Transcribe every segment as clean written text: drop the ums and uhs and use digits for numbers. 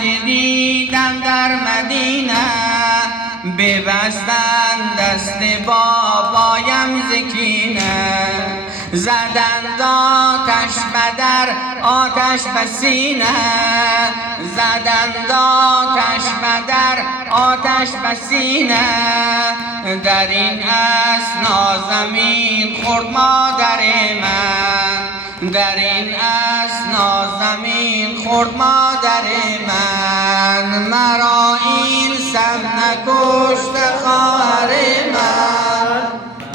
که دیدم در مدینه، ببستن دست بابایم زکینه. زدند آتش بدر آتش بسینه، زدند آتش بدر آتش بسینه. در این اثنا زمین خورد مادر من، در این اثنا زمین خورد مادر من. مرا این سم نکشت خواهر من،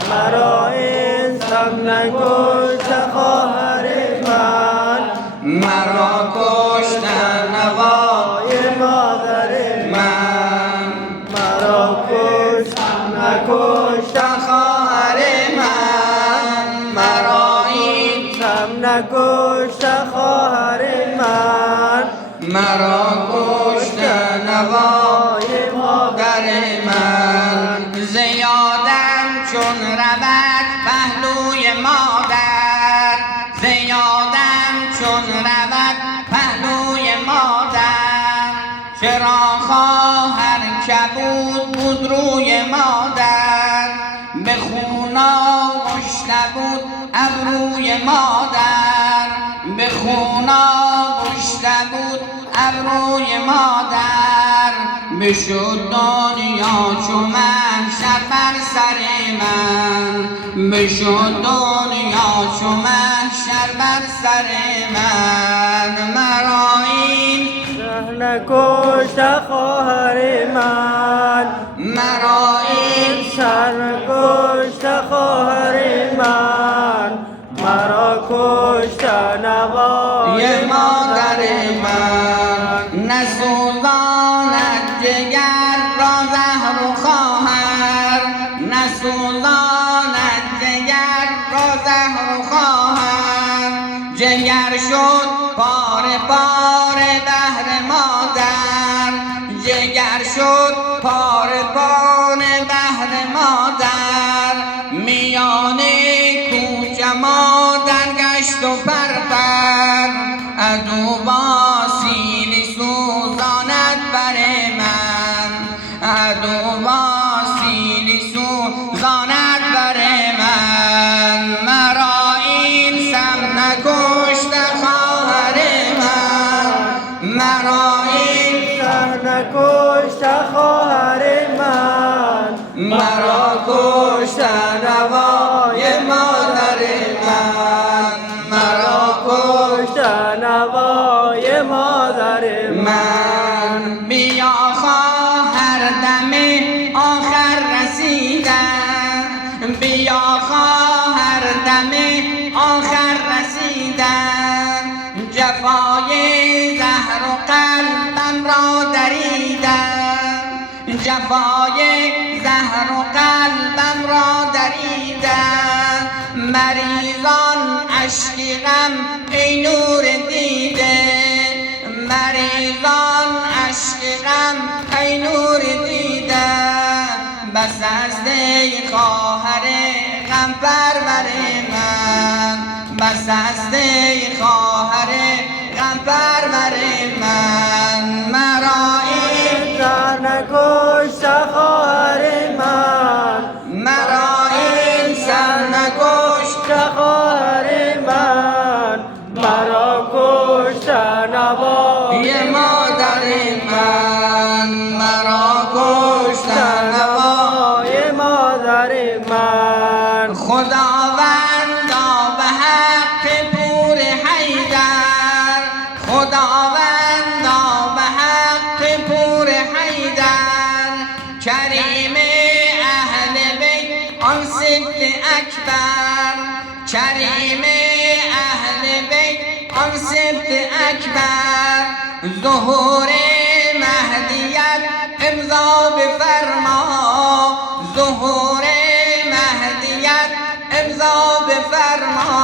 مرا این سم نکشت خواهر من. مرا کشتن نوای مادر من، مرا کشت نکشت خواهر من. مرا این سم نکشت خواهر من. مرا کشتن نوای مادر من. زیادم چون رود پهلوی مادر، زیادم چون رود پهلوی مادر. چرا خواهر کبود بود روی مادر، به خون آغشته بود ابروی مادر، به خون آغشته بود ابروی مادر. بشد دنیا چو محشر بر سر من، بشد دنیا چو محشر بر سر من. مرا این نکشت خواهر من، مرا این سر نکشت خواهر من. مرا کشت نوای مادر من. نسوزاند جگر را زهر و خواهر، نسوزاند جگر را زهر و خواهر. جگر شد پاره پاره بهر مادر، جگر شد پاره پاره بهر مادر. میان کوچه مادر گشت و پرپر، عدو با سیلی سوزاند بر من، عدو با سیلی سوزاند بر من. مرا این سم نکشت خواهر من، مرا این سم نکشت خواهر من. مرا کشت نوای مادر من، مرا کشت نوای مادر من. بیا خواهر دم آخر رسیدن، بیا خواهر دم آخر رسیدن. جفای زهر و قلبم را دریدن، جفای زهر و قلبم را دریدن. مریضان اشک غم ای نور دیده، مریضان اشک غم ای نور دیده. بس است ای خواهر غم پرور من، بس است ای خواهر غم پرور من. مرا این سر نکشت خواهر من، مرا این سر نکشت خواهر من. مرا کشت نوای مادر من، مرا کشت نوای مادر من. خداوندا به حق پور حیدر، خداوندا به حق پور حیدر. کریم اهل بیت آن صدق اکبر، کریم اهل بیت آن صدق اکبر. ظهور مهدیت امضا بفرما، ظهور مهدیت امضا بفرما.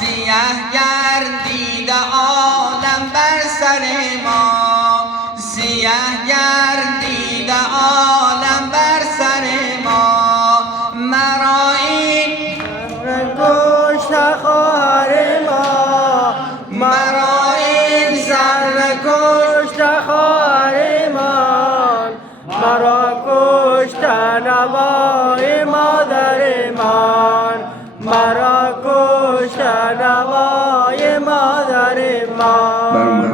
سیه گردیده عالم بر سر ما، سیه گردیده عالم بر سر ما. مرا این نکشت خواهر ما، مرا این سر نکشت نوای مادر من مرا کشت نوای مادر من